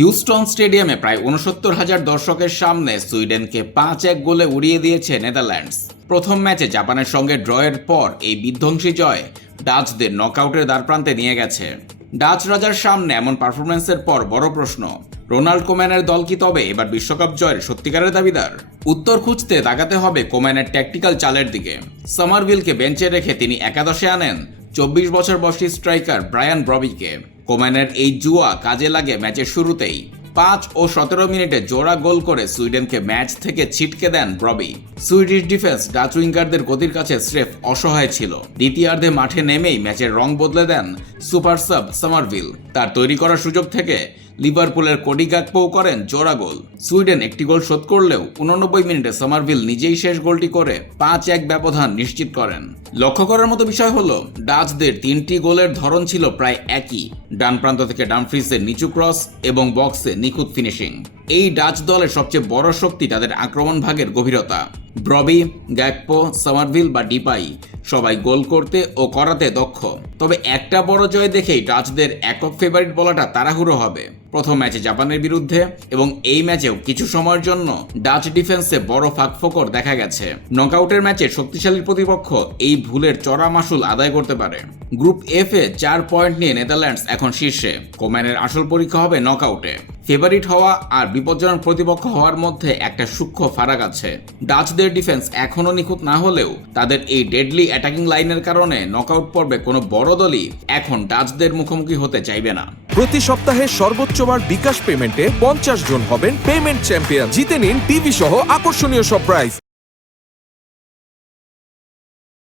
Houston স্টেডিয়ামে প্রায় ৬৯,০০০ দর্শকের সামনে সুইডেনকে ৫-১ গোলে উড়িয়ে দিয়েছে নেদারল্যান্ডস। প্রথম ম্যাচে জাপানের সঙ্গে ড্রয়ের পর এই বিধ্বংসী জয় ডাচদের নকআউটের দ্বারপ্রান্তে নিয়ে গেছে। ডাচ রাজার সামনে এমন পারফরম্যান্সের পর বড় প্রশ্ন, রোনাল্ড কোম্যানের দল কি তবে এবার বিশ্বকাপ জয়ের সত্যিকারের দাবিদার? উত্তর খুঁজতে তাকাতে হবে কোম্যানের ট্যাকটিক্যাল চালের দিকে। সামারভিলকে বেঞ্চে রেখে তিনি একাদশে আনেন ২৪ বছর বয়সী স্ট্রাইকার ব্রায়ান ব্রবিকে। কোম্যানের এই জুয়া কাজে লাগে ম্যাচের শুরুতেই। ৫ ও ১৭ মিনিটে জোড়া গোল করে সুইডেনকে ম্যাচ থেকে ছিটকে দেন ব্রবি। সুইডিশ ডিফেন্স ডাচ উইঙ্গারদের গতির কাছে স্রেফ অসহায় ছিল। দ্বিতীয়ার্ধে মাঠে নেমেই ম্যাচের রং বদলে দেন সুপার সাব সামারভিল। তার তৈরি করা সুযোগ থেকে লিভারপুলের কোডি গাকপো করেন জোড়া গোল। সুইডেন একটি গোল শোধ করলেও ৮৯ মিনিটে সামারভিল নিজেই শেষ গোলটি করে ৫-১ ব্যবধান নিশ্চিত করেন। লক্ষ্য করার মতো বিষয় হলো ডাচদের ৩টি গোলের ধরন ছিল প্রায় একই। ডান প্রান্ত থেকে ডামফ্রিসের নিচু ক্রস এবং বক্সে নিখুঁত ফিনিশিং। এই ডাচ দলের সবচেয়ে বড় শক্তি তাদের আক্রমণ ভাগের গভীরতা। ব্রবি, গ্যাকপো, সামারভিল বা ডিপাই সবাই গোল করতে ও করাতে দক্ষ। তবে একটা বড় জয় দেখেই ডাচদের একক ফেভারিট বলাটা তাড়াহুড়ো হবে। প্রথম ম্যাচে জাপানের বিরুদ্ধে এবং এই ম্যাচেও কিছু সময়ের জন্য ডাচ ডিফেন্সে বড় ফাঁকফোকর দেখা গেছে। নকআউটের ম্যাচে শক্তিশালী প্রতিপক্ষ এই ভুলের চড়া মাশুল আদায় করতে পারে। গ্রুপ এফ এ ৪ পয়েন্ট নিয়ে নেদারল্যান্ডস এখন শীর্ষে। কোম্যানের আসল পরীক্ষা হবে নকআউটে। ফেভারিট হওয়া আর বিপজ্জনক প্রতিপক্ষ হওয়ার মধ্যে একটা সূক্ষ্ম ফারাক আছে। ডাচদের ডিফেন্স এখনও নিখুঁত না হলেও তাদের এই ডেডলি অ্যাটাকিং লাইনের কারণে নকআউট পর্বে কোনো বড় দলই এখন ডাচদের মুখোমুখি হতে চাইবে না। প্রতি সপ্তাহে সর্বোচ্চবার বিকাশ পেমেন্টে ৫০ জন হবেন পেমেন্ট চ্যাম্পিয়ন। জিতে নিন টিভি সহ আকর্ষণীয় সব প্রাইজ।